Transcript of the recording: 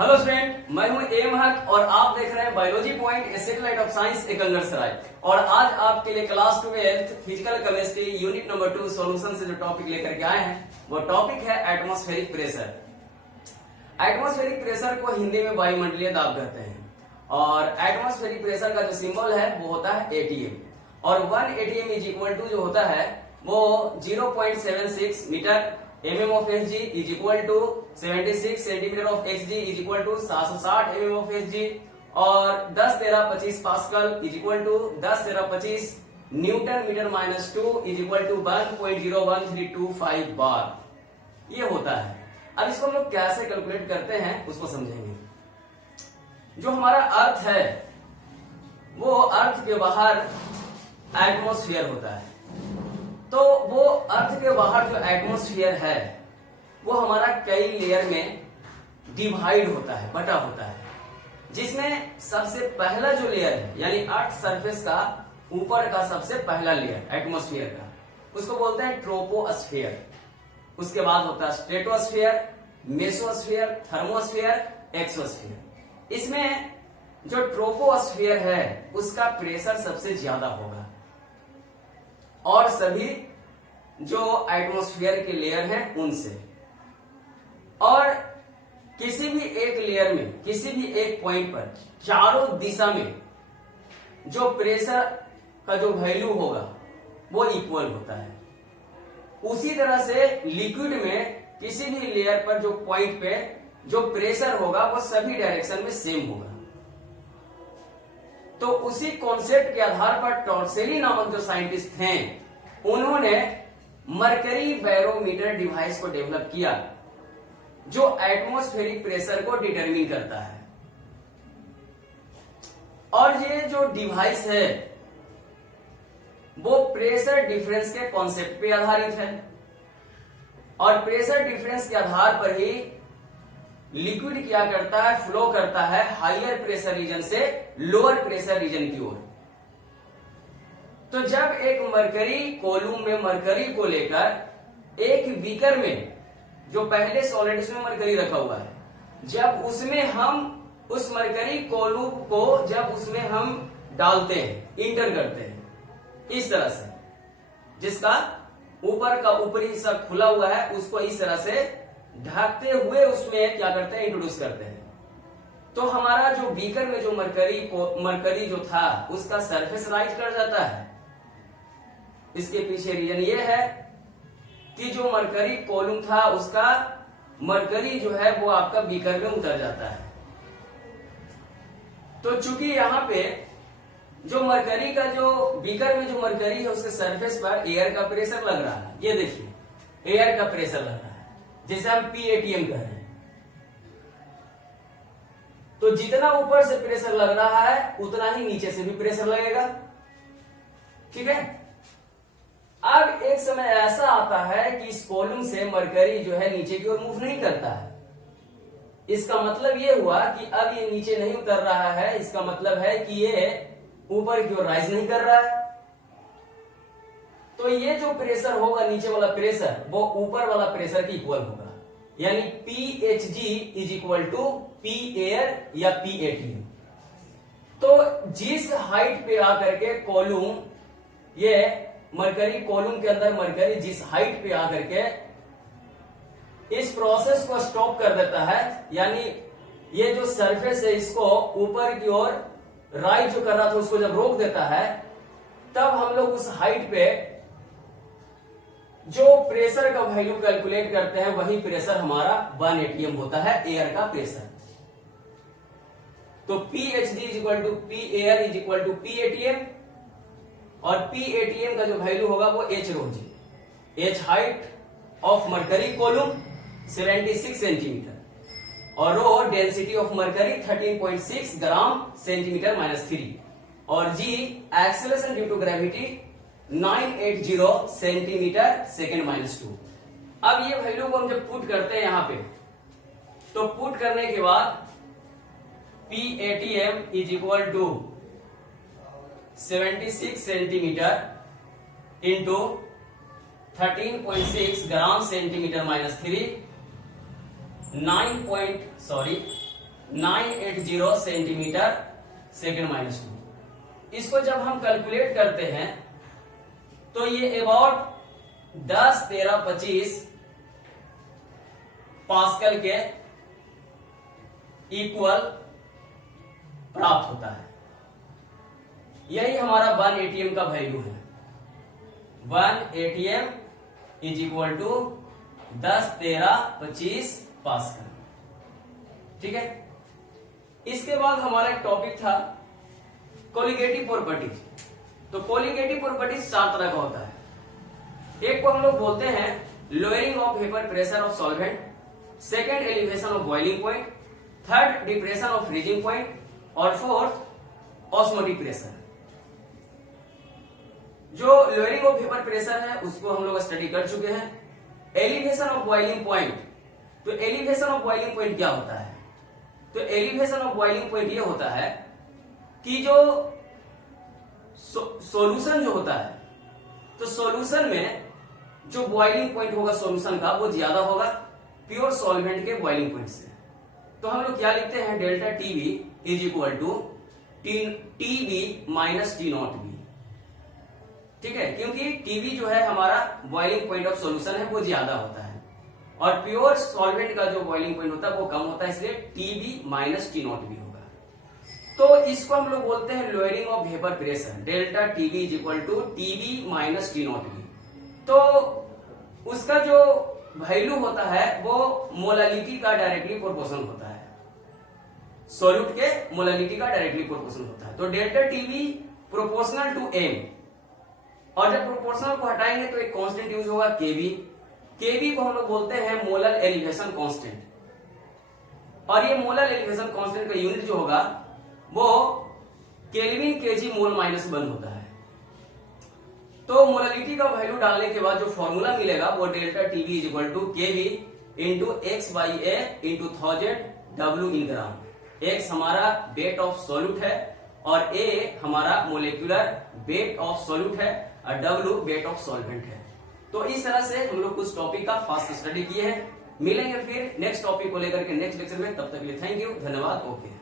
Hello student, मैं हूं M हक और आप देख रहे हैं biology point A satellite of science Ekangarsarai. और आज आपके लिए class 12 physical chemistry unit number 2 solution से जो टॉपिक लेकर के आए हैं वो टॉपिक है एटमॉस्फेरिक प्रेशर। एटमॉस्फेरिक प्रेशर को हिंदी में वायुमंडलीय दाब कहते हैं और एटमॉस्फेरिक प्रेशर का जो सिंबल है वो होता है एटीएम और 1 एटीएम इज इक्वल टू जो होता है वो 0.76 metre mm of Hg is equal to 76 centimetre of Hg is equal to 760 mm of Hg और 10-13-25 pascal is equal to 10-13-25 newton metre minus 2 is equal to 1.01325 bar. ये होता है। अब इसको हम लोग कैसे कैलकुलेट करते हैं उसको समझेंगे। जो हमारा अर्थ है वो अर्थ के बाहर एटमॉस्फेयर होता है, तो वो अर्थ के बाहर जो एटमॉस्फेयर है वो हमारा कई लेयर में डिवाइड होता है, बटा होता है, जिसमें सबसे पहला जो लेयर है यानी अर्थ सरफेस का ऊपर का सबसे पहला लेयर एटमॉस्फेयर का, उसको बोलते हैं ट्रोपोस्फेयर। उसके बाद होता है स्ट्रेटोस्फेयर, मेसोस्फेयर, थर्मोस्फेयर, एक्सोस्फेयर। इसमें जो ट्रोपोस्फेयर है उसका प्रेशर सबसे ज्यादा होगा और सभी जो एटमॉस्फेयर के लेयर हैं उनसे। और किसी भी एक लेयर में, किसी भी एक पॉइंट पर चारों दिशा में जो प्रेशर का जो वैल्यू होगा वो इक्वल होता है। उसी तरह से लिक्विड में किसी भी लेयर पर जो पॉइंट पे जो प्रेशर होगा वो सभी डायरेक्शन में सेम होगा। तो उसी कॉन्सेप्ट के आधार पर टॉर्सेली नामक जो साइंटिस्ट हैं उन्होंने मरकरी बैरोमीटर डिवाइस को डेवलप किया जो एटमॉस्फेरिक प्रेशर को डिटरमिन करता है। और ये जो डिवाइस है वो प्रेशर डिफरेंस के कॉन्सेप्ट पे आधारित है और प्रेशर डिफरेंस के आधार पर ही लिक्विड क्या करता है, फ्लो करता है हायर प्रेशर रीजन से लोअर प्रेशर रीजन की ओर। तो जब एक मरकरी कोलूम में मरकरी को लेकर एक बीकर में जो पहले सॉलिड उसमें मरकरी रखा हुआ है, जब उसमें हम उस मरकरी कोलूम को जब उसमें हम डालते हैं, इंटर करते हैं इस तरह से, जिसका ऊपर का ऊपरी हिस्सा खुला हुआ है उसको इस तरह से ढकते हुए उसमें क्या करते हैं, इंट्रोड्यूस करते हैं। तो हमारा जो बीकर में जो मरकरी जो था उसका सरफेस राइज कर जाता है। इसके पीछे रीजन ये है कि जो मरकरी कोलूम था उसका मरकरी जो है वो आपका बीकर में उतर जाता है। तो चूंकि यहाँ पे जो मरकरी का जो बीकर में जो मरकरी है उसके सरफेस पर एयर का प्रेशर लग रहा है, ये देखिए एयर का प्रेशर लग रहा है जिसे हम पीएटीएम कह रहे हैं। तो जितना ऊपर से प्रेशर लग रहा है उतना ही नीचे से भी प्रेशर लगेगा, ठीक है। अब एक समय ऐसा आता है कि इस कोलूम से मरकरी जो है नीचे की ओर मूव नहीं करता है। इसका मतलब ये हुआ कि अब ये नीचे नहीं उतर रहा है, इसका मतलब है कि ये ऊपर की ओर राइज नहीं कर रहा है। तो ये जो प्रेशर होगा नीचे वाला प्रेशर वो ऊपर वाला प्रेशर के इक्वल होगा, यानी PHg is equal to P air या PATM। तो जिस हाइट पे आकर के कोलूम, ये मरकरी कोलूम के अंदर मरकरी जिस हाइट पे आकर के इस प्रोसेस को स्टॉप कर देता है, यानी ये जो सरफेस है इसको ऊपर की ओर राइज जो कर रहा था उसको जब रोक देता है, तब हम लोग उस हाइट पे जो प्रेशर का वैल्यू कैलकुलेट करते हैं वही प्रेशर हमारा 1 एटीएम होता है, एयर का प्रेशर। तो PHg is equal to P air is equal to PATM और PATM का जो वैल्यू होगा वो H ρg, H height of mercury column 76 centimetre और rho density of mercury 13.6 gram centimetre minus 3 और G acceleration due to gravity 980 centimetre second minus 2। अब ये value को हम जब पुट करते हैं यहां पे, तो पुट करने के बाद PATM is equal to 76 centimetre into 13.6 gram centimetre minus 3 9 980 centimetre second minus 2। इसको जब हम कैलकुलेट करते हैं तो ये अबाउट 10, 13, 25 पास्कल के इक्वल प्राप्त होता है। यही हमारा 1 एटीएम का वैल्यू है। 1 ATM is equal to 10, 13, 25 pascal. ठीक है। इसके बाद हमारा एक टॉपिक था कोलिगेटिव प्रॉपर्टीज। तो कोलिगेटिव प्रॉपर्टीज 4 तरह का होता है। एक को हम लोग बोलते हैं lowering of vapour pressure of solvent, second elevation of boiling point, third depression of freezing point और फोर्थ ऑस्मोटिक प्रेशर। जो लोअरिंग ऑफ वेपर प्रेशर है उसको हम लोग स्टडी कर चुके हैं। एलिवेशन ऑफ बॉइलिंग पॉइंट, तो एलिवेशन ऑफ बॉइलिंग पॉइंट क्या होता है? तो एलिवेशन ऑफ बॉइलिंग पॉइंट ये होता है कि जो सॉल्यूशन जो होता है, तो सॉल्यूशन में जो बॉइलिंग पॉइंट होगा सॉल्यूशन का वो ज्यादा होगा प्योर सॉल्वेंट के बॉइलिंग पॉइंट से। तो हम लोग क्या लिखते हैं, delta TB is equal to TB minus T nought B. ठीक है, क्योंकि टीबी जो है हमारा बॉइलिंग पॉइंट ऑफ सॉल्यूशन है वो ज्यादा होता है और प्योर सॉल्वेंट का जो बॉइलिंग पॉइंट होता है वो कम होता है, इसलिए TB minus T nought B होगा। तो इसको हम लोग बोलते हैं lowering of vapour pressure. Delta TB is equal to TB minus T nought B. तो उसका जो वैल्यू होता है वो मोलालिटी का डायरेक्टली प्रोपोर्शनल होता है, सॉल्यूट के मोलालिटी का डायरेक्टली प्रोपोर्शनल होता है। तो delta TB proportional to M, और जब प्रोपोर्शनल को हटाएंगे तो एक कांस्टेंट यूज होगा केबी। केबी को हम लोग बोलते हैं मोलर एलिवेशन कांस्टेंट, और ये मोलर एलिवेशन कांस्टेंट का यूनिट जो होगा वो केल्विन केजी मोल माइनस 1 होता है। तो मोलालिटी का वैल्यू डालने के बाद जो फॉर्मूला मिलेगा वो delta TB is equal to KB into X by A into 1000 W in gram. X हमारा वेट ऑफ सॉल्यूट है और ए हमारा मोलिकुलर वेट ऑफ सॉल्यूट है और डब्ल्यू वेट ऑफ सॉल्वेंट है। तो इस तरह से हम लोग कुछ टॉपिक का फास्ट स्टडी किए हैं। मिलेंगे फिर नेक्स्ट टॉपिक को लेकर के नेक्स्ट लेक्चर में। तब तक के लिए थैंक यू, धन्यवाद, ओके।